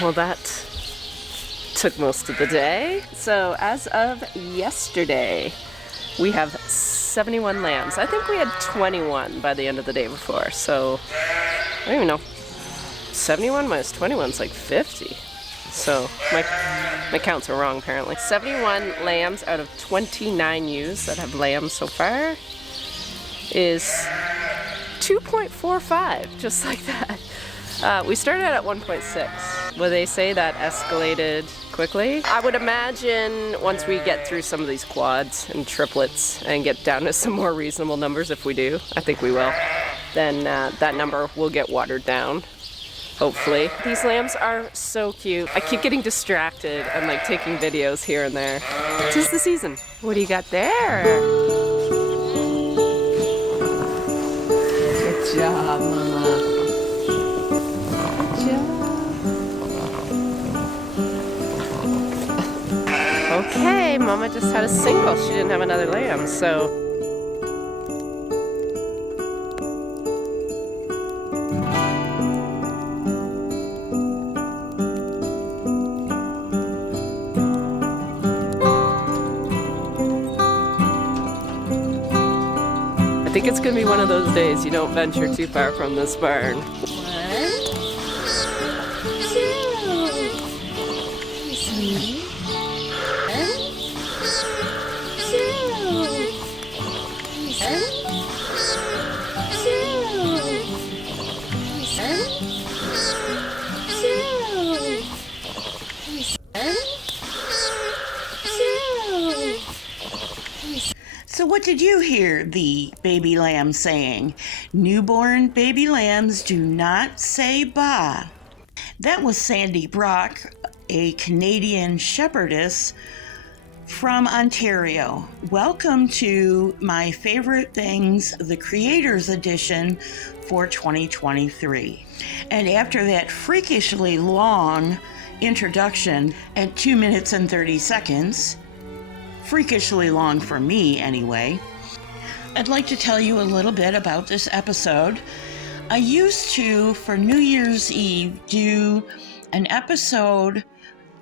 Well, that took most of the day. So as of yesterday, we have 71 lambs. I think we had 21 by the end of the day before. So I don't even know. 71 minus 21 is like 50. So my counts are wrong apparently. 71 lambs out of 29 ewes that have lambs so far is 2.45, just like that. We started out at 1.6. Well, they say that escalated quickly. I would imagine once we get through some of these quads and triplets and get down to some more reasonable numbers, if we do, I think we will, then that number will get watered down. Hopefully. These lambs are so cute. I keep getting distracted and like taking videos here and there. 'Tis the season. What do you got there? Good job, Mama. Good job. Okay, Mama just had a single. She didn't have another lamb, so. I think it's gonna be one of those days you don't venture too far from this barn. 1, 2, sweetie. 1, 2. So what did you hear the baby lamb saying? Newborn baby lambs do not say ba. That was SandiBrock, a Canadian shepherdess from Ontario. Welcome to my favorite things, the Creators Edition for 2023. And after that freakishly long introduction at 2 minutes and 30 seconds, freakishly long for me anyway, I'd like to tell you a little bit about this episode. I used to, for New Year's Eve, do an episode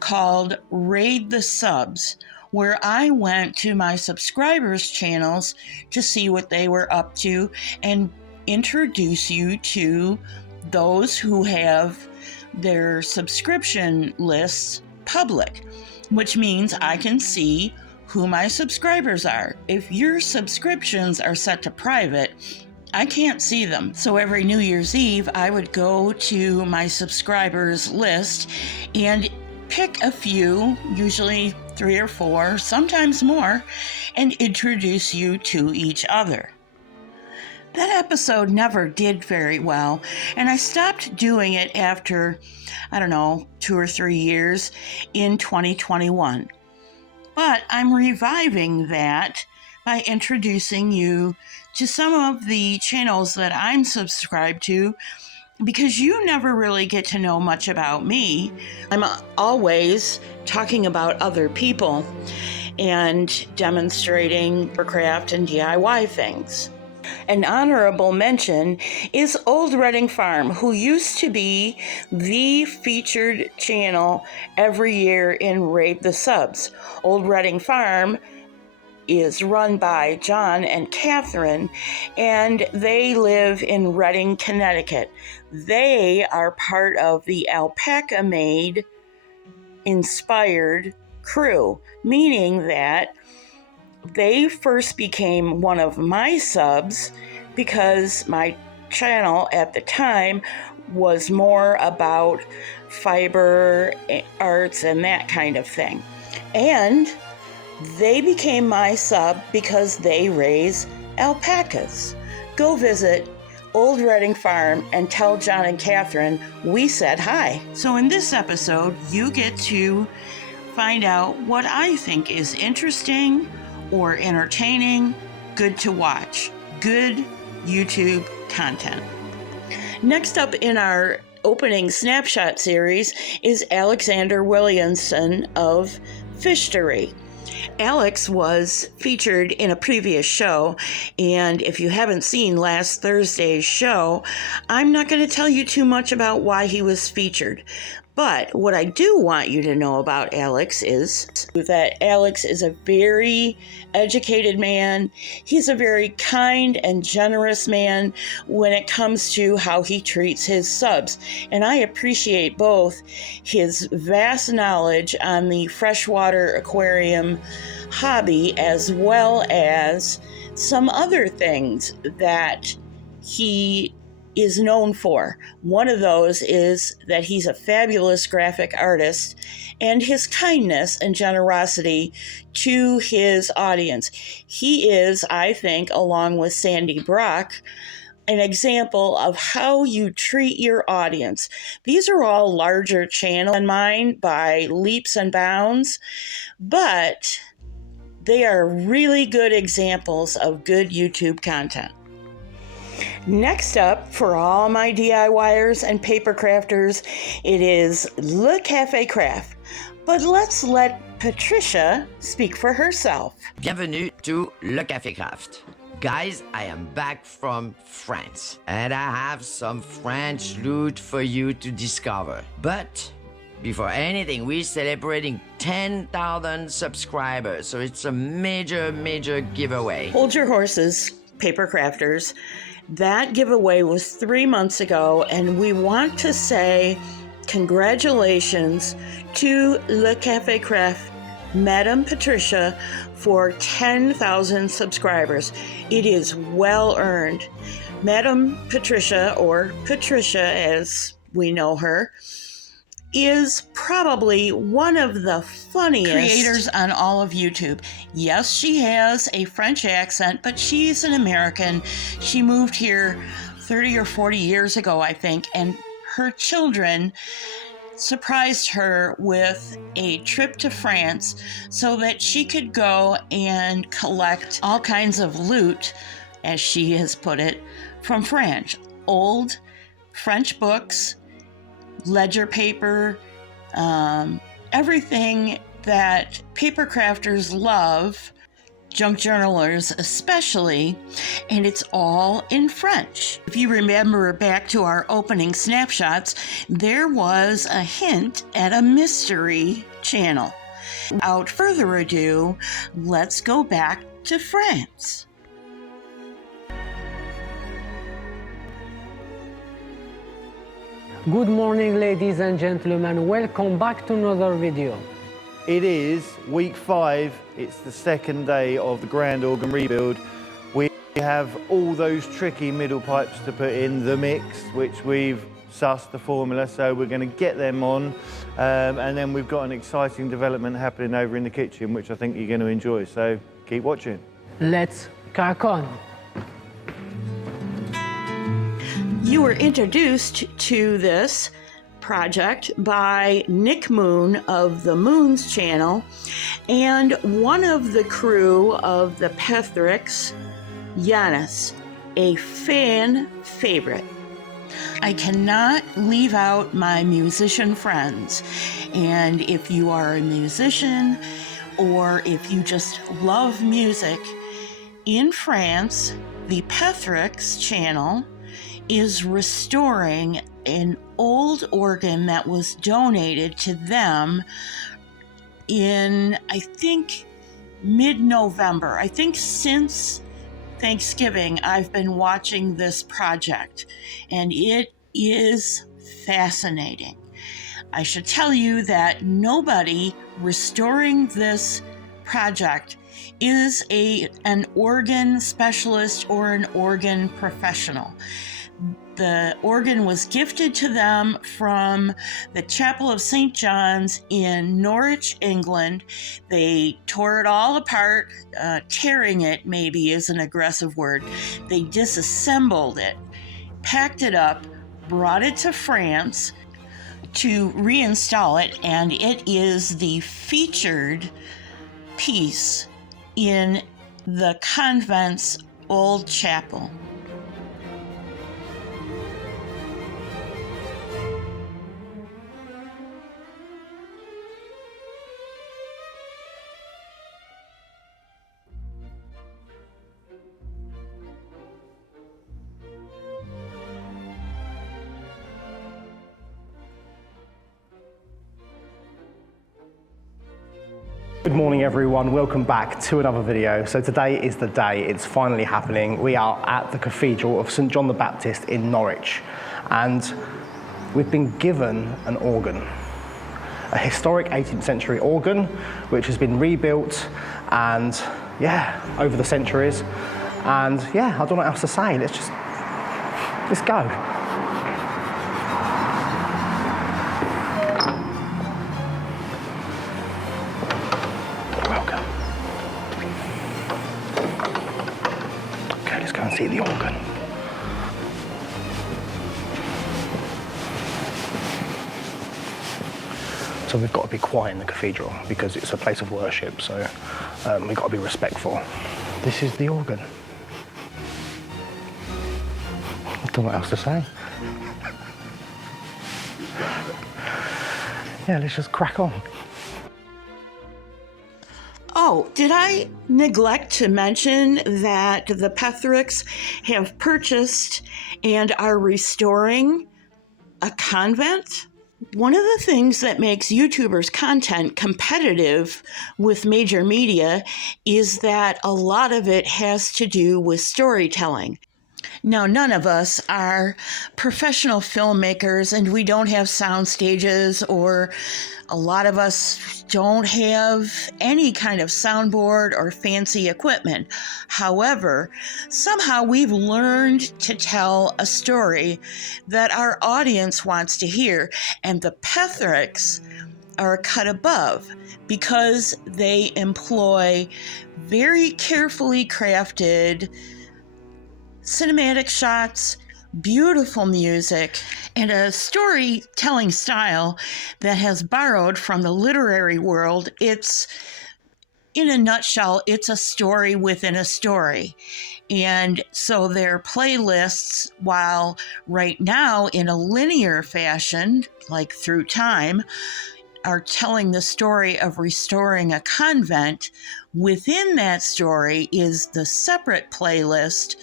called Raid the Subs, where I went to my subscribers' channels to see what they were up to and introduce you to those who have their subscription lists public, which means I can see who my subscribers are. If your subscriptions are set to private, I can't see them. So every New Year's Eve, I would go to my subscribers list and pick a few, usually 3 or 4, sometimes more, and introduce you to each other. That episode never did very well, and I stopped doing it after, 2 or 3 years in 2021. But I'm reviving that by introducing you to some of the channels that I'm subscribed to, because you never really get to know much about me. I'm always talking about other people and demonstrating craft and DIY things. An honorable mention is Old Reading Farm, who used to be the featured channel every year in Raid the Subs. Old Reading Farm is run by John and Catherine, and they live in Reading, Connecticut. They are part of the alpacamade inspired crew, meaning that they first became one of my subs because my channel at the time was more about fiber arts and that kind of thing. And they became my sub because they raise alpacas. Go visit Old Reading Farm and tell John and Catherine we said hi. So in this episode, you get to find out what I think is interesting or entertaining, good to watch, good YouTube content. Next up in our opening snapshot series is Alexander Williamson of FISHTOry. Alex was featured in a previous show, and if you haven't seen last Thursday's show, I'm not going to tell you too much about why he was featured, But what I do want you to know about Alex is that Alex is a very educated man. He's a very kind and generous man when it comes to how he treats his subs. And I appreciate both his vast knowledge on the freshwater aquarium hobby as well as some other things that he is known for. One of those is that he's a fabulous graphic artist and his kindness and generosity to his audience. He is, I think, along with SandiBrock, an example of how you treat your audience. These are all larger channels than mine by leaps and bounds, but they are really good examples of good YouTube content. Next up, for all my DIYers and paper crafters, it is LeCafeCraft. But let's let Patricia speak for herself. Bienvenue to LeCafeCraft. Guys, I am back from France, and I have some French loot for you to discover. But before anything, we're celebrating 10,000 subscribers, so it's a major giveaway. Hold your horses, paper crafters. That giveaway was 3 months ago, and we want to say congratulations to LeCafeCraft, Madam Patricia, for 10,000 subscribers. It is well earned. Madam Patricia, or Patricia as we know her, is probably one of the funniest creators on all of YouTube. Yes, she has a French accent, but she's an American. She moved here 30 or 40 years ago, I think, and her children surprised her with a trip to France so that she could go and collect all kinds of loot, as she has put it, from France. Old French books, ledger paper, everything that paper crafters love, junk journalers especially, and it's all in French. If you remember back to our opening snapshots, there was a hint at a mystery channel. Without further ado, let's go back to France. Good morning, ladies and gentlemen. Welcome back to another video. It is week 5. It's the second day of the grand organ rebuild. We have all those tricky middle pipes to put in the mix, which we've sussed the formula, so we're going to get them on. And then we've got an exciting development happening over in the kitchen, which I think you're going to enjoy. So keep watching. Let's crack on. You were introduced to this project by Nick Moon of the Moons channel and one of the crew of the Pethericks, Giannis, a fan favorite. I cannot leave out my musician friends, and if you are a musician or if you just love music, in France, the Pethericks channel is restoring an old organ that was donated to them in, I think, mid-November. I think since Thanksgiving, I've been watching this project, and it is fascinating. I should tell you that nobody restoring this project is an organ specialist or an organ professional. The organ was gifted to them from the Chapel of St. John's in Norwich, England. They tore it all apart. Tearing it maybe is an aggressive word. They disassembled it, packed it up, brought it to France to reinstall it, and it is the featured piece in the convent's old chapel. Good morning everyone, welcome back to another video. So today is the day, it's finally happening. We are at the Cathedral of St John the Baptist in Norwich, and we've been given an organ. A historic 18th century organ which has been rebuilt and over the centuries, and I don't know what else to say. Let's go. Welcome. Okay, let's go and see the organ. So we've got to be quiet in the cathedral because it's a place of worship, so we've got to be respectful. This is the organ. I don't know what else to say. Let's just crack on. Oh, did I neglect to mention that the Pethericks have purchased and are restoring a convent? One of the things that makes YouTubers' content competitive with major media is that a lot of it has to do with storytelling. Now, none of us are professional filmmakers, and we don't have sound stages, or a lot of us don't have any kind of soundboard or fancy equipment. However, somehow we've learned to tell a story that our audience wants to hear, and the Pethericks are a cut above because they employ very carefully crafted cinematic shots, beautiful music, and a storytelling style that has borrowed from the literary world. It's, in a nutshell, it's a story within a story. And so their playlists, while right now in a linear fashion, like through time, are telling the story of restoring a convent, within that story is the separate playlist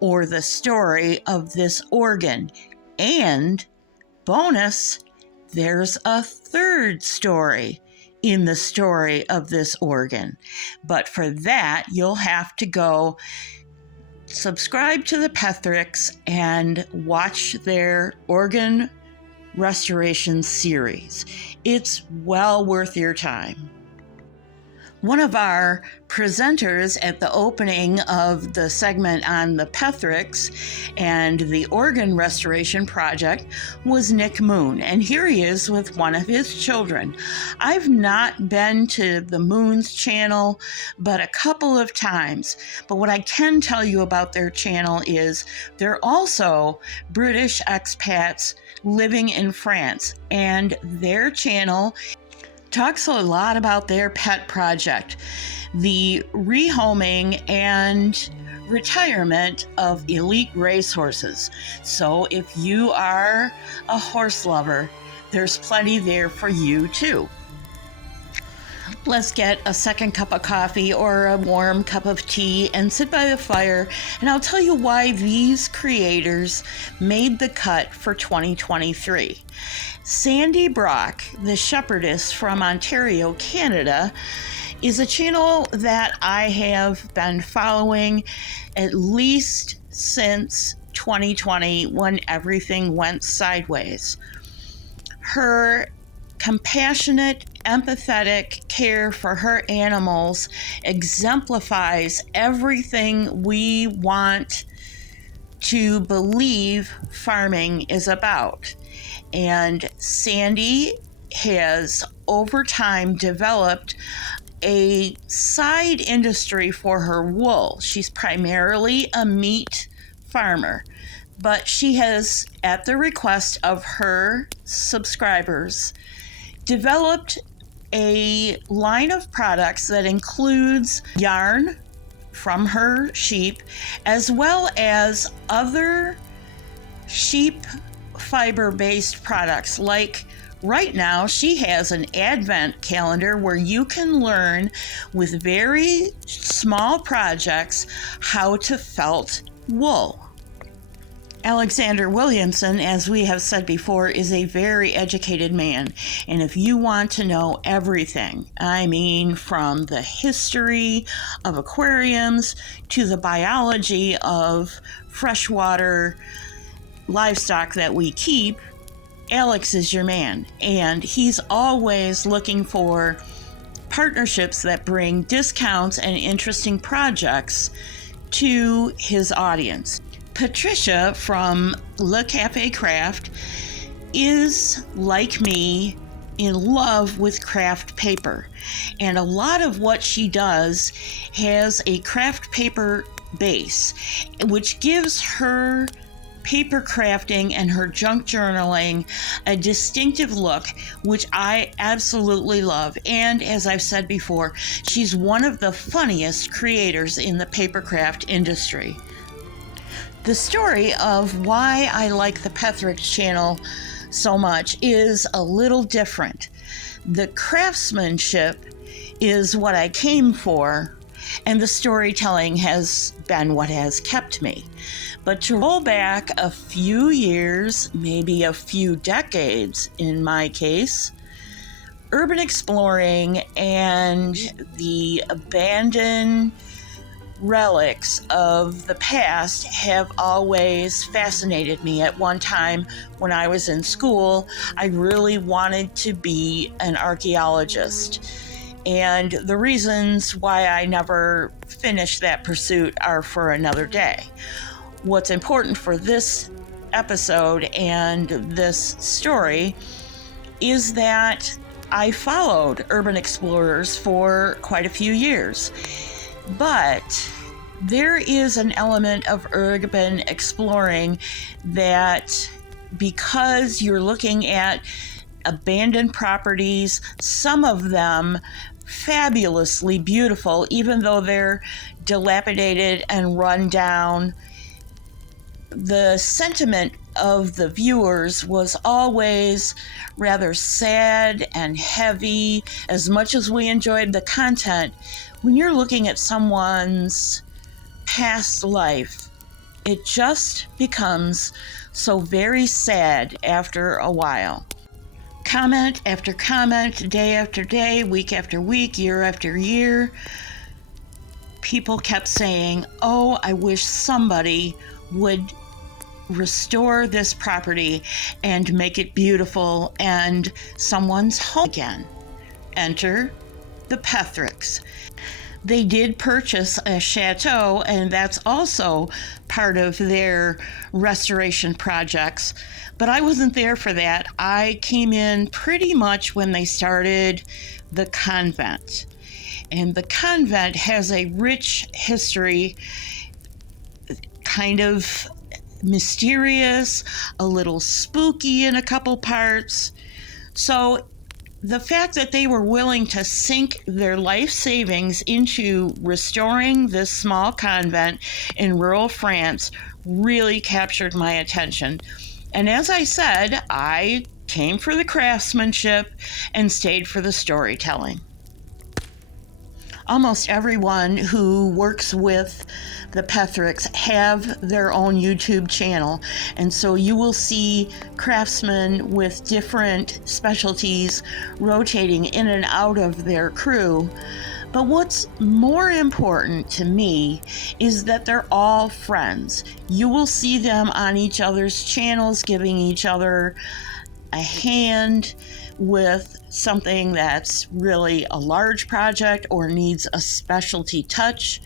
or the story of this organ. And bonus, there's a third story in the story of this organ. But for that, you'll have to go subscribe to the Pethericks and watch their organ restoration series. It's well worth your time. One of our presenters at the opening of the segment on the Pethericks and the organ restoration project was Nick Moon, and here he is with one of his children. I've not been to the Moon's channel but a couple of times, but what I can tell you about their channel is they're also British expats living in France, and their channel talks a lot about their pet project, the rehoming and retirement of elite racehorses. So if you are a horse lover, there's plenty there for you too. Let's get a second cup of coffee or a warm cup of tea and sit by the fire, and I'll tell you why these creators made the cut for 2023. SandiBrock, the shepherdess from Ontario, Canada, is a channel that I have been following at least since 2020 when everything went sideways. Her compassionate, empathetic care for her animals exemplifies everything we want to believe farming is about. And Sandy has, over time, developed a side industry for her wool. She's primarily a meat farmer, but she has, at the request of her subscribers, developed a line of products that includes yarn from her sheep, as well as other sheep fiber-based products. Like right now, she has an advent calendar where you can learn with very small projects how to felt wool. Alexander Williamson, as we have said before, is a very educated man. And if you want to know everything, I mean, from the history of aquariums to the biology of freshwater livestock that we keep, Alex is your man. And he's always looking for partnerships that bring discounts and interesting projects to his audience. Patricia from LeCafeCraft is, like me, in love with craft paper. And a lot of what she does has a craft paper base, which gives her paper crafting and her junk journaling a distinctive look, which I absolutely love. And as I've said before, she's one of the funniest creators in the papercraft industry. The story of why I like the Pethericks channel so much is a little different. The craftsmanship is what I came for, and the storytelling has been what has kept me. But to roll back a few years, maybe a few decades in my case, urban exploring and the abandoned relics of the past have always fascinated me. At one time when I was in school, I really wanted to be an archaeologist. And the reasons why I never finished that pursuit are for another day. What's important for this episode and this story is that I followed urban explorers for quite a few years. But there is an element of urban exploring that, because you're looking at abandoned properties, some of them fabulously beautiful, even though they're dilapidated and run down, the sentiment of the viewers was always rather sad and heavy. As much as we enjoyed the content, when you're looking at someone's past life, it just becomes so very sad after a while. Comment after comment, day after day, week after week, year after year, people kept saying, "Oh, I wish somebody would restore this property and make it beautiful and someone's home again." Enter the Pethericks. They did purchase a chateau, and that's also part of their restoration projects. But I wasn't there for that. I came in pretty much when they started the convent. And the convent has a rich history, kind of mysterious, a little spooky in a couple parts. So the fact that they were willing to sink their life savings into restoring this small convent in rural France really captured my attention. And as I said, I came for the craftsmanship and stayed for the storytelling. Almost everyone who works with the Pethericks have their own YouTube channel, and so you will see craftsmen with different specialties rotating in and out of their crew. But what's more important to me is that they're all friends. You will see them on each other's channels, giving each other a hand with something that's really a large project or needs a specialty touch.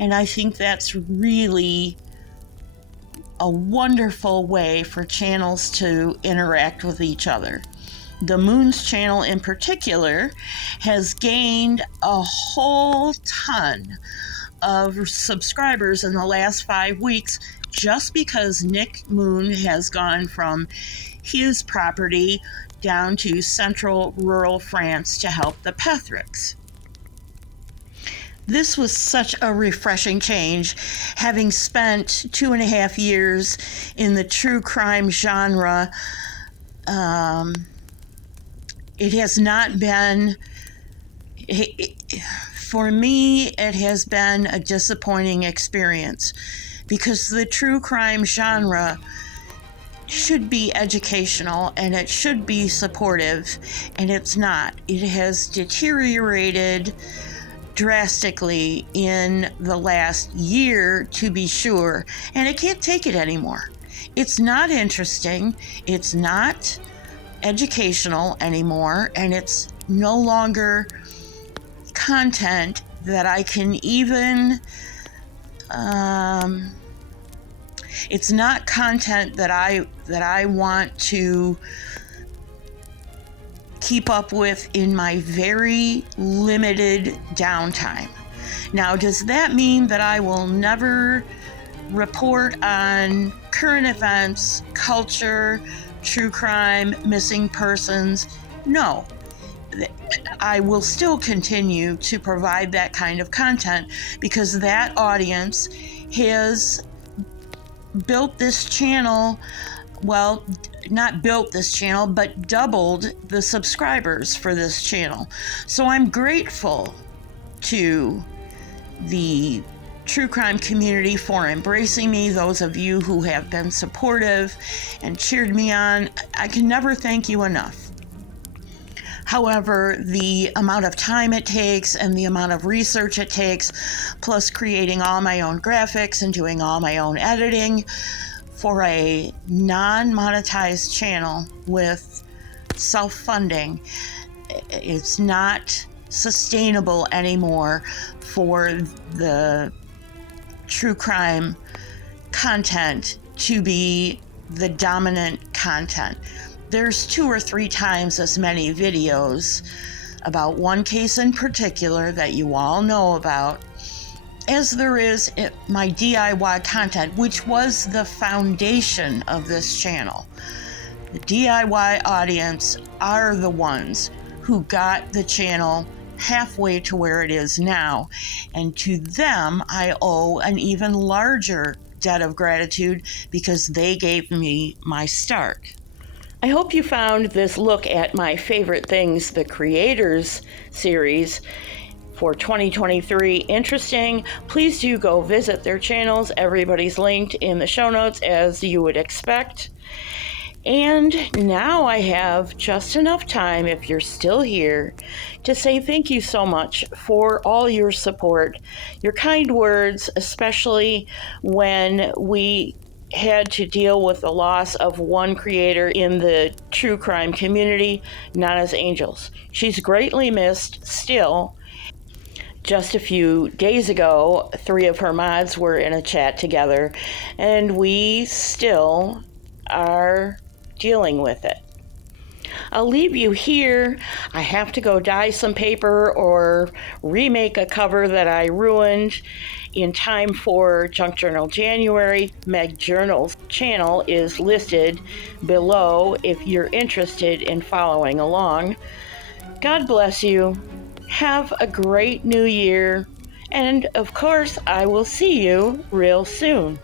And I think that's really a wonderful way for channels to interact with each other. The Moon's channel in particular has gained a whole ton of subscribers in the last 5 weeks just because Nick Moon has gone from his property down to central rural France to help the Pethericks. This was such a refreshing change, having spent 2.5 years in the true crime genre. It has not been, for me, it has been a disappointing experience. because the true crime genre should be educational and it should be supportive, and it's not. It has deteriorated drastically in the last year, to be sure, and I can't take it anymore. It's not interesting, it's not educational anymore, and it's no longer content that I can even it's not content that I want to keep up with in my very limited downtime. Now, does that mean that I will never report on current events, culture, true crime, missing persons? No. I will still continue to provide that kind of content because that audience has built this channel, well, not built this channel, but doubled the subscribers for this channel. So I'm grateful to the true crime community for embracing me, those of you who have been supportive and cheered me on. I can never thank you enough. However, the amount of time it takes and the amount of research it takes, plus creating all my own graphics and doing all my own editing for a non-monetized channel with self-funding, it's not sustainable anymore for the true crime content to be the dominant content. There's 2 or 3 times as many videos about one case in particular that you all know about as there is my DIY content, which was the foundation of this channel. The DIY audience are the ones who got the channel halfway to where it is now, and to them I owe an even larger debt of gratitude because they gave me my start. I hope you found this look at my favorite things, the Creators series for 2023, interesting. Please do go visit their channels. Everybody's linked in the show notes as you would expect. And now I have just enough time, if you're still here, to say thank you so much for all your support, your kind words, especially when we had to deal with the loss of one creator in the true crime community, Nana's Angels. She's greatly missed still. Just a few days ago, 3 of her mods were in a chat together, and we still are dealing with it. I'll leave you here. I have to go dye some paper or remake a cover that I ruined in time for Junk Journal January. MegJournals channel is listed below if you're interested in following along. God bless you. Have a great new year. And of course, I will see you real soon.